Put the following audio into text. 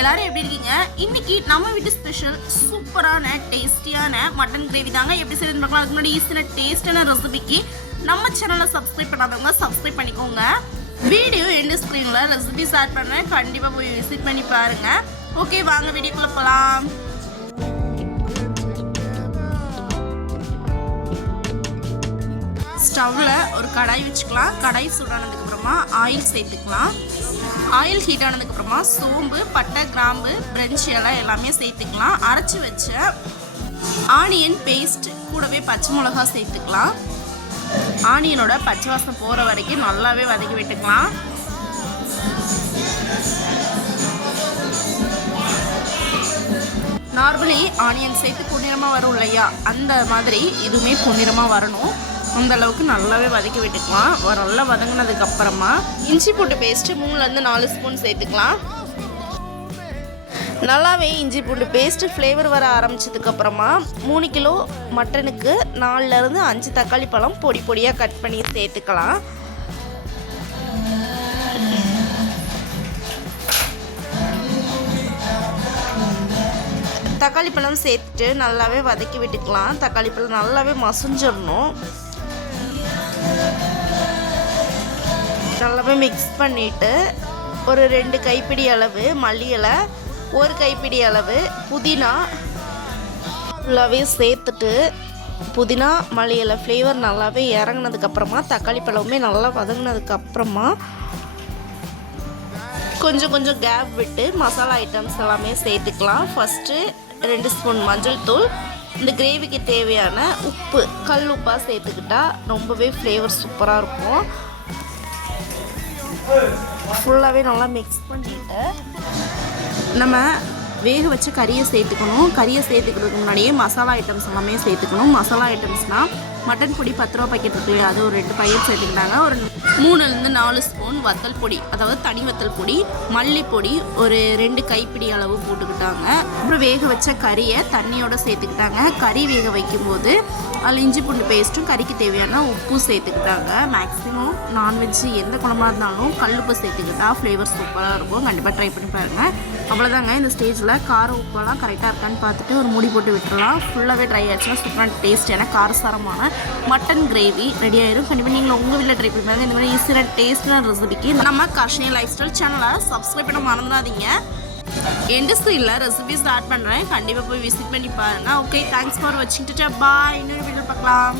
எல்லாரும் எப்படி இருக்கீங்க? இன்னைக்கு நம்ம வீட்டு ஸ்பெஷல் சூப்பரான டேஸ்டியான மட்டன் கிரேவி தாங்க. எப்படி செய்யறது பார்க்கலாம். அதுக்கு முன்னாடி ஈஸியான டேஸ்டான ரெசிபிக்கு நம்ம சேனலை சப்ஸ்கிரைப் பண்ணாதவங்க சப்ஸ்கிரைப் பண்ணிக்கோங்க. வீடியோ எண்ட் ஸ்க்ரீன்ல ரெசிபிஸ் ஆட் பண்ணுறேன், கண்டிப்பாக போய் விசிட் பண்ணி பாருங்க. ஓகே, வாங்க வீடியோக்குள்ள போகலாம். ஸ்டவ்வில் ஒரு கடாய் வச்சுக்கலாம். கடாய் சூடானதுக்கு அப்புறமா ஆயில் சேர்த்துக்கலாம். ஆயில் ஹீட் ஆனதுக்கப்புறமா சோம்பு, பட்டை, கிராம்பு, பிரெஞ்ச் இலை எல்லாமே சேர்த்துக்கலாம். அரைச்சி வச்ச ஆனியன் பேஸ்ட் கூடவே பச்சை மிளகா சேர்த்துக்கலாம். ஆனியனோட பச்சை வாசம் போகிற வரைக்கும் நல்லாவே வதக்கி விட்டுக்கலாம். நார்மலி ஆனியன் சேர்த்து பொன்னிறமாக வரும் இல்லையா, அந்த மாதிரி இதுவுமே பொன்னிறமாக வரணும். அந்த அளவுக்கு நல்லாவே வதக்கி விட்டுக்கலாம். நல்லா வதங்கினதுக்கு அப்புறமா இஞ்சி பூண்டு பேஸ்ட்டு 3-4 ஸ்பூன் சேர்த்துக்கலாம். நல்லாவே இஞ்சி பூண்டு பேஸ்ட்டு ஃப்ளேவர் வர ஆரம்பிச்சதுக்கப்புறமா 3 கிலோ மட்டனுக்கு 4-5 தக்காளி பழம் பொடி பொடியாக கட் பண்ணி சேர்த்துக்கலாம். தக்காளி பழம் சேர்த்துட்டு நல்லாவே வதக்கி விட்டுக்கலாம். தக்காளி பழம் நல்லாவே மசிஞ்சிடணும். நல்லாவே மிக்ஸ் பண்ணிவிட்டு ஒரு 2 கைப்பிடி அளவு மல்லி இலை, 1 கைப்பிடி அளவு புதினா நல்லாவே சேர்த்துட்டு, புதினா மல்லி இலை ஃப்ளேவர் நல்லாவே இறங்கினதுக்கப்புறமா தக்காளி பழமுமே நல்லா வதங்கினதுக்கப்புறமா கொஞ்சம் கேப் விட்டு மசாலா ஐட்டம்ஸ் எல்லாமே சேர்த்துக்கலாம். ஃபஸ்ட்டு 2 ஸ்பூன் மஞ்சள் தூள், இந்த கிரேவிக்கு தேவையான உப்பு கல் உப்பாக சேர்த்துக்கிட்டா ரொம்பவே ஃப்ளேவர் சூப்பராக இருக்கும். ஃபுல்லாகவே நல்லா மிக்ஸ் பண்ணிட்டு நம்ம வேக வச்சு கறியை சேர்த்துக்கணும். கறியை சேர்த்துக்கிறதுக்கு முன்னாடியே மசாலா ஐட்டம்ஸ் எல்லாமே சேர்த்துக்கணும். மசாலா ஐட்டம்ஸ்னால் மட்டன் பொடி 10 ரூபா பாக்கெட் இருக்கு இல்லையா, அது ஒரு 2 பாக்கெட் சேர்த்துக்கிட்டாங்க. ஒரு 3-4 ஸ்பூன் வத்தல் பொடி, அதாவது தனி வத்தல் பொடி, மல்லிப்பொடி ஒரு 2 கைப்பிடி அளவு போட்டுக்கிட்டாங்க. அப்புறம் வேக வச்ச கறியை தண்ணியோடு சேர்த்துக்கிட்டாங்க. கறி வேக வைக்கும்போது அதில் இஞ்சி பூண்டு பேஸ்ட்டும் கறிக்கு தேவையான உப்பும் சேர்த்துக்கிட்டாங்க. மேக்ஸிமம் நான்வெஜ் எந்த குழம்பா இருந்தாலும் கல்லுப்பு சேர்த்துக்கிட்டா ஃப்ளேவர் சூப்பராக இருக்கும். கண்டிப்பாக ட்ரை பண்ணி பாருங்கள். அவ்வளோதாங்க. இந்த ஸ்டேஜில் காரம் உப்பெல்லாம் கரெக்டாக இருக்கான்னு பார்த்துட்டு ஒரு மூடி போட்டு விட்டுடலாம். ஃபுல்லாகவே ட்ரை ஆச்சுன்னா சூப்பரான டேஸ்டான காரசாரமான மட்டன் கிரேவி ரெடி ஆயிடும். கண்டிப்பாக நீங்கள் உங்கள் வீட்டில் ட்ரை பண்ணி பாருங்கள். இந்த மாதிரி ஈஸியான டேஸ்டான ரெசிபிக்கு நம்ம காஷ்மீர் லைஃப் ஸ்டைல் சேனலை சப்ஸ்கிரைப் பண்ண மறந்துடாதீங்க. எண்ட் ஸ்க்ரீனில் ரெசிபிஸ் ஆட் பண்ணுறேன், கண்டிப்பாக போய் விசிட் பண்ணி பாருங்கள். ஓகே, தேங்க்ஸ் ஃபார் வாட்சிங். பாய். இன்னொரு வீடியோ பார்க்கலாம்.